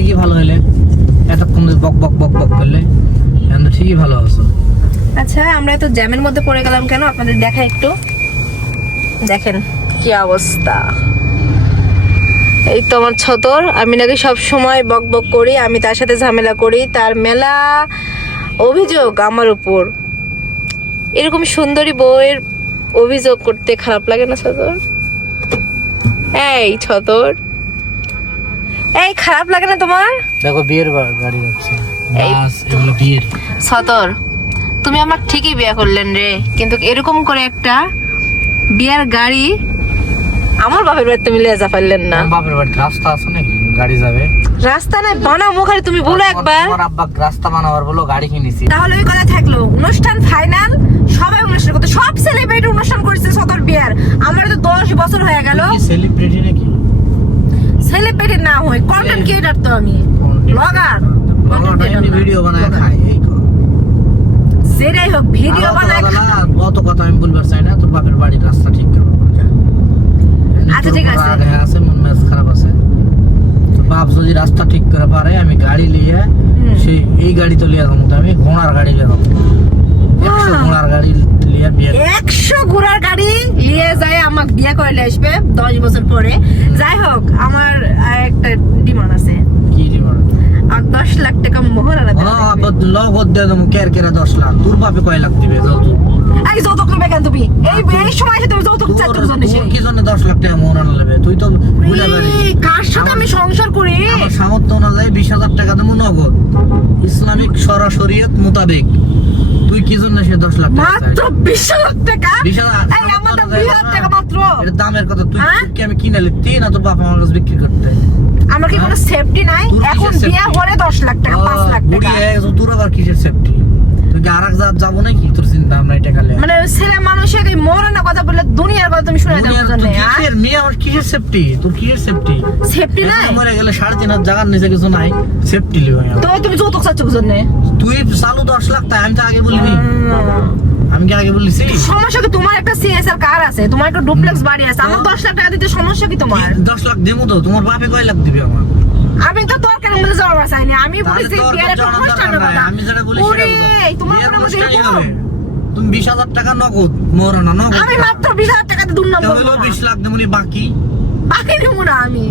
ঠিকই ভালো হইলে, এতক্ষণ বক বক বক বক করলে এখন তো ঠিকই ভালো আছো। আচ্ছা আমরা তো জ্যামের মধ্যে পড়ে গেলাম কেন আপনাদের দেখা একটু দেখেন কি অবস্থা। এই তো আমার ছতর, আমি নাকি সব সময় বক বক করি, আমি তার সাথে ঝামেলা করি, তার মেলা অভিযোগ আমার উপর। এরকম সুন্দরী বউয়ের অভিযোগ করতে খারাপ লাগে না ছতর? এই ছতর, এই খারাপ লাগে না তোমার? দেখো বিয়ের গাড়ি যাচ্ছে, এই বাস এগুলো বিয়ের। ছতর, তুমি আমার ঠিকই বিয়ে করলেন রে, কিন্তু এরকম করে একটা বিয়ের গাড়ি আমার বাপের বাড়িতে তুমি লেজা ফেললেন না। বাপের বাড়িতে রাস্তা আছে নাকি গাড়ি যাবে? রাস্তা নাই বানাবো, খালি তুমি বলো একবার। তোমার আব্বা রাস্তা বানাবার বলো, গাড়ি কিনেছি। তাহলে ওই কথা থাকলো, অনুষ্ঠান ফাইনাল, সবাই অনুষ্ঠান করতে, সব সেলিব্রিটি অনুষ্ঠান করেছে ছতর বিয়ার। আমার তো 10 বছর হয়ে গেল। সেলিব্রিটি নাকি? সেলিব্রিটি না হয় কন্টেন্ট ক্রিয়েটর তো আমি, ব্লগার। ভিডিও বানায় খাই, এই তো যেটাই হোক ভিডিও বানায়। অত কথা আমি বলবার চাই না, তোর বাপের বাড়ির রাস্তা ঠিক করবো। আচ্ছা ঠিক আছে, আছে মন মেজাজ খারাপ আছে, তোর বাপ যদি রাস্তা ঠিক করে পারে, আমি গাড়ি লিয়ে সেই এই গাড়ি তো লিয়ে যাবো, আমি ঘোড়ার গাড়ি লিয়ে যাবো, 100 ঘোড়ার গাড়ি লিয়ে বিয়ে। 100 ঘোড়ার গাড়ি নিয়ে যায় আমাকে বিয়ে করে আসবে 10 বছর পরে। যাই হোক, আমার একটা ডিমান্ড আছে। কি ডিমান্ড? আর 10 লাখ টাকা মোহর আলাদা। লগত দিয়ে দেবো, কেরা 10 লাখ। তোর বাপে কয় লাখ দিবে যৌতুক? এই যৌতুক নেবে কেন তুমি? এই সময় এসে তুমি যৌতুক চাচ্ছ জন্য? কি জন্য 10 লাখ টাকা মোহর আনা নেবে? তুই তো ভুলে পারি কার সাথে আমি সংসার করি? আমার সামর্থ্য অনুযায়ী 20,000 টাকা দেবো নগদ, ইসলামিক শরীয়ত মোতাবেক। তুই কি জন্য সে 10 লাখ টাকা? মাত্র 20,000 টাকা? 20,000 এই আমার তো 20,000 টাকা মাত্র। এটা দামের কথা। তুই কি আমি কিনে লিখতি না তোর বাবা আমার কাছে বিক্রি করতে? আমার কি কোনো সেফটি নাই? এখন বিয়ে হলে 10 লাখ টাকা, 5 লাখ টাকা। তোর আবার কিসের সেফটি? তুই কি আরেক জাত যাবো নাকি? তোর চিন্তা ভাবনা এটা খালি মানে ছেলে মানুষের এই মরণের কথা বললে দুনিয়ার কথা তুমি শুনে যাও জন্য। কিসের মেয়ে আমার কিসের সেফটি? তোর কিসের সেফটি? সেফটি নাই? মরে গেলে 3.5 জায়গার নিচে কিছু নাই, সেফটি লিবে। তো তুমি যৌতুক চাচ্ছ জন্য? তুই চালু 10 লাখ, তাই আমি তো আগে বলিনি। আমি কি আগে বলিছি? সমস্যা কি? তোমার একটা সিএসআর কার আছে, তোমার একটা ডুপ্লেক্স বাড়ি আছে, আমার 10 লাখ টাকা দিতে সমস্যা কি তোমার? 10 লাখ দেবো তো, তোমার বাপে কয় লাখ দিবে আমার? আমি তো দরকারের মধ্যে যাওয়ার চাইনি, আমি বলেছি বিয়ের একটা অনুষ্ঠানের কথা। আমি যেটা বলি ওরে তোমার কোনো মধ্যে এরকম? তুমি 20,000 টাকা নগদ মোহরানা নগদ। আমি মাত্র 20,000 টাকা দিয়ে দুর্নাম তাহলে 20 লাখ দেবো বাকি। বাকি নেব না আমি।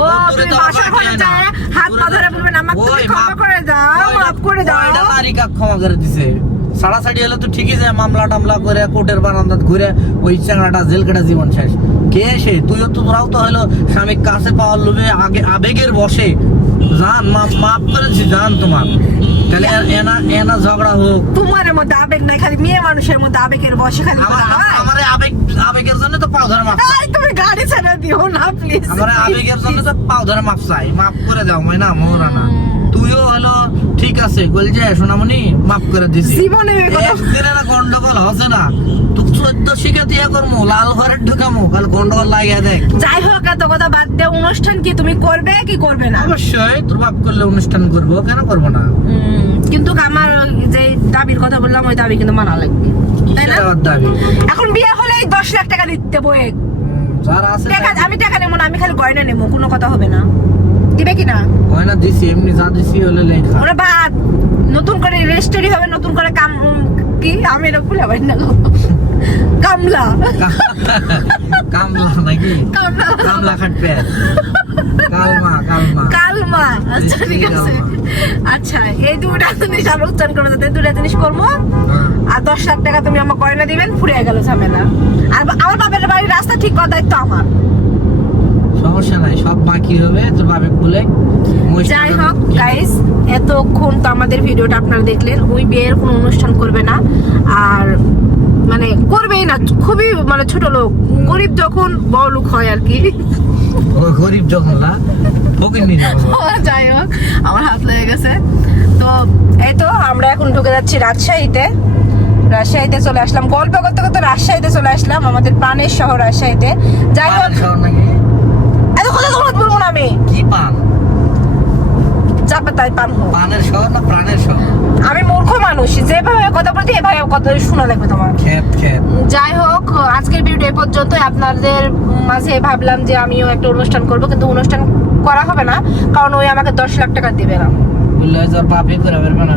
ও তুমি বাসা করে যায় হাত পা ধরে বলবেন আমাকে তুমি ক্ষমা করে দাও, মাফ করে দাও। কয়টা নারী কাক ক্ষমা করে দিছে? সাড়াসাড়ি হলে তো ঠিকই যায়, মামলা টামলা করে কোর্টের বারান্দাত ঘুরে ওই চ্যাংড়াটা জেল কেটে জীবন শেষ। কে সে? তুইও তো, তোরাও তো হলো স্বামী কাছে পাওয়ার লোভে আগে আবেগের বসে জান মাফ করেছি জান তোমার। তাহলে এনা ঝগড়া হোক। তোমার মধ্যে আবেগ নাই, খালি মেয়ে মানুষের মধ্যে আবেগের বসে খালি। আমার আবেগের জন্য তো পাও ধরে মাফ চাই। তুমি গাড়ি ছেড়ে দিও না প্লিজ। আমার আবেগের জন্য তো পাও ধরে মাফ চাই, মাফ করে দাও ময়না মোহরানা। তুইও হলো ঠিক আছে বল যে সোনামণি মাফ করে দিছি। জীবনে একদিনে না গন্ডগোল হচ্ছে না, তুই 14 শিখে দিয়া করমু, লাল ঘরের ঢুকামু, কাল গন্ডগোল লাগিয়ে দেখ। যাই হোক এত কথা বাদ দে, অনুষ্ঠান কি তুমি করবে কি করবে না? অবশ্যই তোর বাপ করলে অনুষ্ঠান করবো, কেন করবো না? কিন্তু আমার যে দাবির কথা বললাম ওই দাবি কিন্তু মানা লাগবে, তাই না? দাবি এখন বিয়ে হলে 10 লাখ টাকা দিতে বই। যারা আছে আমি টাকা নেবো না, আমি খালি গয়না নেবো, কোনো কথা হবে না। দিবে কি না? গয়না দিছি, এমনি যা দিছি হলে লেখা। ওরা বাদ, নতুন করে রেজিস্ট্রি হবে, নতুন করে কাম কি আমি এটা ভুলে পারি না। কামলা কামলা নাকি? কামলা খাটবে কালমা। আচ্ছা ঠিক আছে। আচ্ছা এই দুটা জিনিস আর উচ্চারণ করবো, যাতে দুটা জিনিস করবো। আর 10 লাখ টাকা তুমি আমার গয়না দিবেন, ফুরিয়ে গেল ঝামেলা। আর আমার বাপের বাড়ির রাস্তা ঠিক করার দায়িত্ব আমার। সমস্যা নাই, সব বাকি হবে তোর বাপে বলে। যাই হোক গাইস, এতক্ষণ তো আমাদের ভিডিওটা আপনারা দেখলেন। ওই বিয়ের কোনো অনুষ্ঠান করবে না, আর মানে করবেই না, খুবই মানে ছোট লোক, গরিব যখন বড় লোক হয় আর কি। গরিব যখন না যাই হোক আমার হাত লেগে গেছে। তো এই তো আমরা এখন ঢুকে যাচ্ছি রাজশাহীতে। রাজশাহীতে চলে আসলাম, গল্প করতে করতে রাজশাহীতে চলে আসলাম, আমাদের প্রাণের শহর রাজশাহীতে। যাই হোক এত কথা তোমার বলবো না আমি। কি পান? চাপা তাই পান। পানের শহর না প্রাণের শহর? আমি মূর্খ মানুষ, যেভাবে কথা বলতে এভাবে কথা শোনা লাগবে তোমার। যাই হোক আজকের ভিডিও এই পর্যন্ত। আপনাদের মাঝে ভাবলাম যে আমিও একটা অনুষ্ঠান করব, কিন্তু অনুষ্ঠান করা হবে না, কারণ ওই আমাকে 10 লাখ টাকা দিবে না। বললে বাপে করে পারবে না।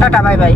Tata, bye bye.